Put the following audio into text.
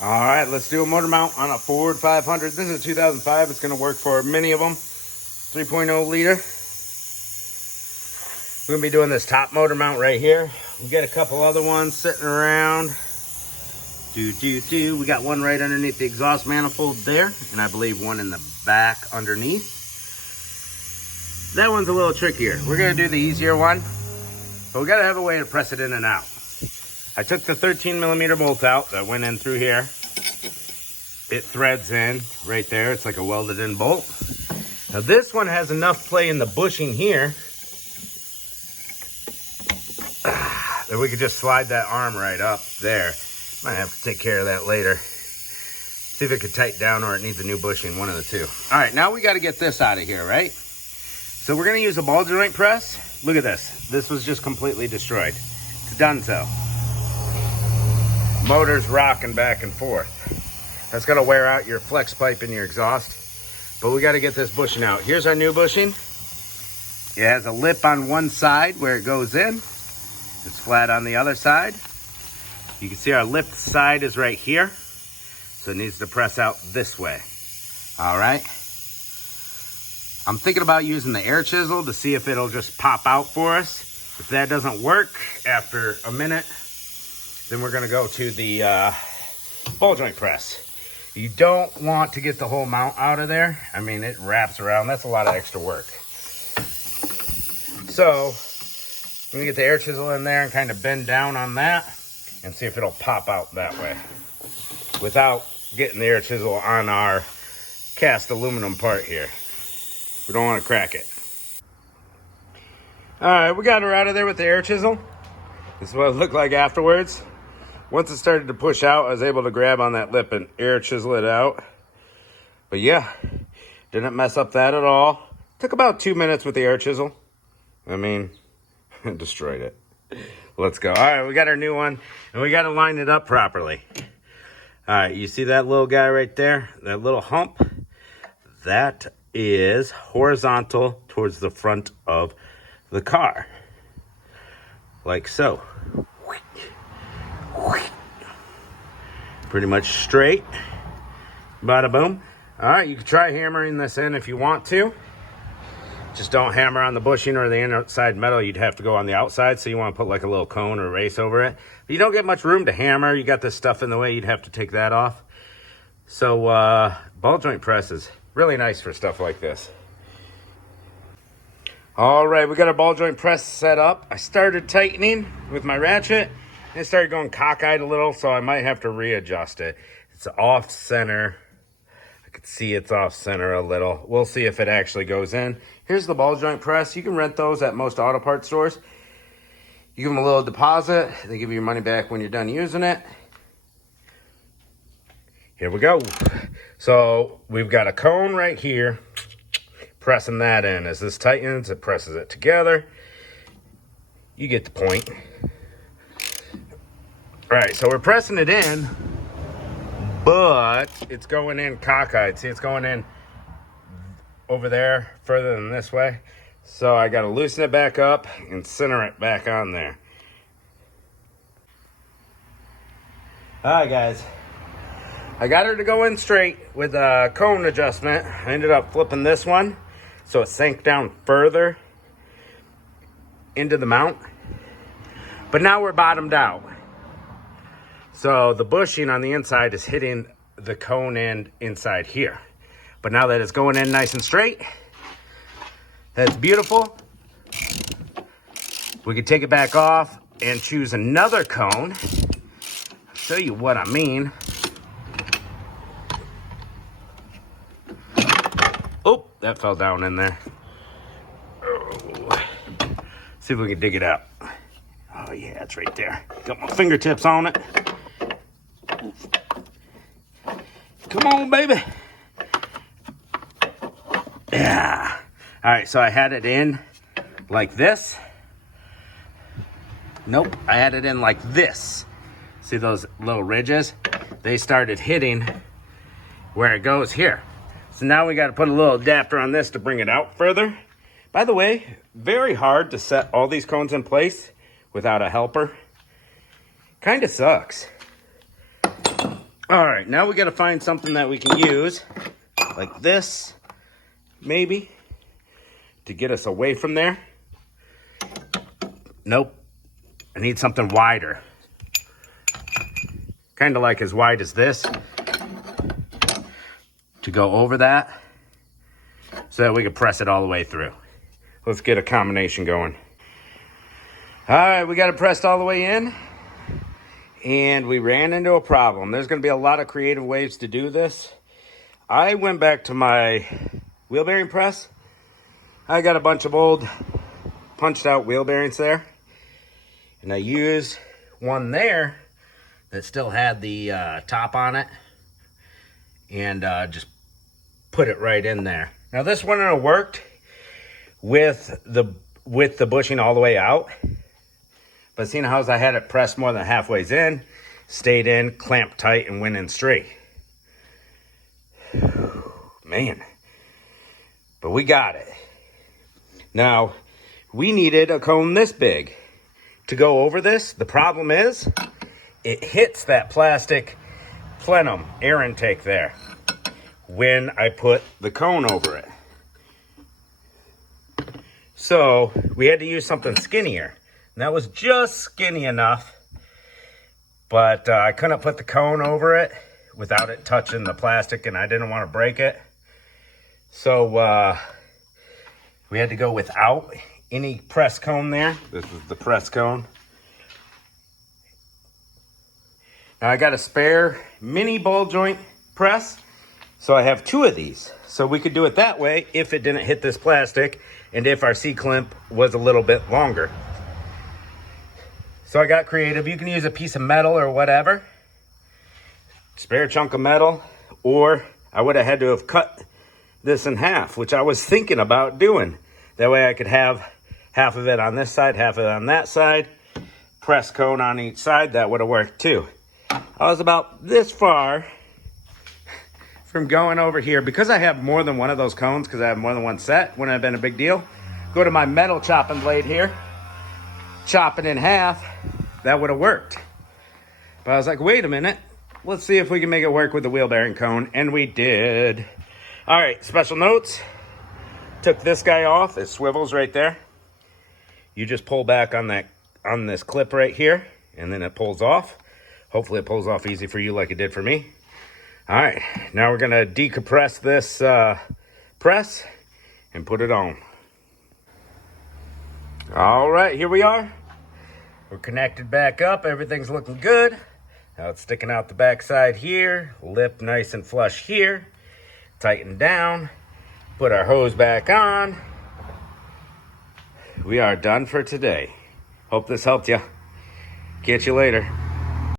All right, let's do a motor mount on a Ford 500. This is a 2005. It's going to work for many of them. 3.0 liter. We're going to be doing this top motor mount right here. We got a couple other ones sitting around. We got one right underneath the exhaust manifold there, and I believe one in the back underneath. That one's a little trickier. We're going to do the easier one, but we got to have a way to press it in and out. I took the 13mm bolt out that went in through here. It threads in right there. It's like a welded in bolt. Now this one has enough play in the bushing here that we could just slide that arm right up there. Might have to take care of that later. See if it could tighten down or it needs a new bushing, one of the two. All right, now we got to get this out of here, right? So we're going to use a ball joint press. Look at this. This was just completely destroyed. It's done so. Motor's rocking back and forth. That's gonna wear out your flex pipe in your exhaust. But we gotta get this bushing out. Here's our new bushing. It has a lip on one side where it goes in. It's flat on the other side. You can see our lip side is right here. So it needs to press out this way. All right. I'm thinking about using the air chisel to see if it'll just pop out for us. If that doesn't work after a minute, then we're gonna go to the ball joint press. You don't want to get the whole mount out of there. I mean, it wraps around. That's a lot of extra work. So I'm gonna get the air chisel in there and kind of bend down on that and see if it'll pop out that way without getting the air chisel on our cast aluminum part here. We don't want to crack it. All right, we got her out of there with the air chisel. This is what it looked like afterwards. Once it started to push out, I was able to grab on that lip and air chisel it out. But yeah, didn't mess up that at all. Took about 2 minutes with the air chisel. I mean, destroyed it. Let's go. All right, we got our new one, and we got to line it up properly. All right, you see that little guy right there? That little hump? That is horizontal towards the front of the car. Like so. Pretty much straight. Bada boom. All right, you can try hammering this in if you want to. Just don't hammer on the bushing or the inside metal. You'd have to go on the outside, so you want to put like a little cone or race over it. But you don't get much room to hammer. You got this stuff in the way. You'd have to take that off. So ball joint press is really nice for stuff like this. All right, we got our ball joint press set up. I started tightening with my ratchet. It started going cockeyed a little, so I might have to readjust it. It's off center. I could see it's off center a little. We'll see if it actually goes in. Here's the ball joint press. You can rent those at most auto parts stores. You give them a little deposit. They give you your money back when you're done using it. Here we go. So we've got a cone right here. Pressing that in. As this tightens, it presses it together. You get the point. All right, so we're pressing it in, but it's going in cockeyed. See, it's going in over there further than this way. So I got to loosen it back up and center it back on there. All right, guys. I got her to go in straight with a cone adjustment. I ended up flipping this one so it sank down further into the mount. But now we're bottomed out. So the bushing on the inside is hitting the cone end inside here. But now that it's going in nice and straight, that's beautiful. We can take it back off and choose another cone. I'll show you what I mean. Oh, that fell down in there. Oh. See if we can dig it out. Oh yeah, it's right there. Got my fingertips on it. Come on, baby. Yeah. All right, so I had it in like this. Nope, I had it in like this. See those little ridges? They started hitting where it goes here. So now we got to put a little adapter on this to bring it out further. By the way, very hard to set all these cones in place without a helper. Kind of sucks. All right, now we got to find something that we can use, like this, maybe, to get us away from there. Nope. I need something wider. Kind of like as wide as this, to go over that, so that we can press it all the way through. Let's get a combination going. All right, we got it pressed all the way in. And we ran into a problem. There's going to be a lot of creative ways to do this. I went back to my wheel bearing press. I got a bunch of old punched out wheel bearings there. And I used one there that still had the top on it. And just put it right in there. Now this wouldn't have worked with the bushing all the way out. But seeing how I had it pressed more than halfway in, stayed in, clamped tight, and went in straight. Man. But we got it. Now, we needed a cone this big to go over this. The problem is, it hits that plastic plenum air intake there when I put the cone over it. So, we had to use something skinnier. And that was just skinny enough, but I couldn't put the cone over it without it touching the plastic, and I didn't want to break it. So we had to go without any press cone there. This is the press cone. Now I got a spare mini ball joint press, so I have two of these. So we could do it that way if it didn't hit this plastic and if our C-clamp was a little bit longer. So I got creative. You can use a piece of metal or whatever. Spare chunk of metal. Or I would have had to have cut this in half, which I was thinking about doing. That way I could have half of it on this side, half of it on that side. Press cone on each side. That would have worked too. I was about this far from going over here. Because I have more than one of those cones, because I have more than one set, wouldn't have been a big deal. Go to my metal chopping blade here. Chop it in half, that would have worked. But I was like, wait a minute, let's see if we can make it work with the wheel bearing cone, and we did. All right, special notes. Took this guy off, it swivels right there. You just pull back on this clip right here, and then it pulls off. Hopefully it pulls off easy for you like it did for me. All right, now we're gonna decompress this press and put it on. All right, here we are. We're connected back up. Everything's looking good. Now it's sticking out the back side here. Lip nice and flush here. Tighten down. Put our hose back on. We are done for today. Hope this helped you. Catch you later.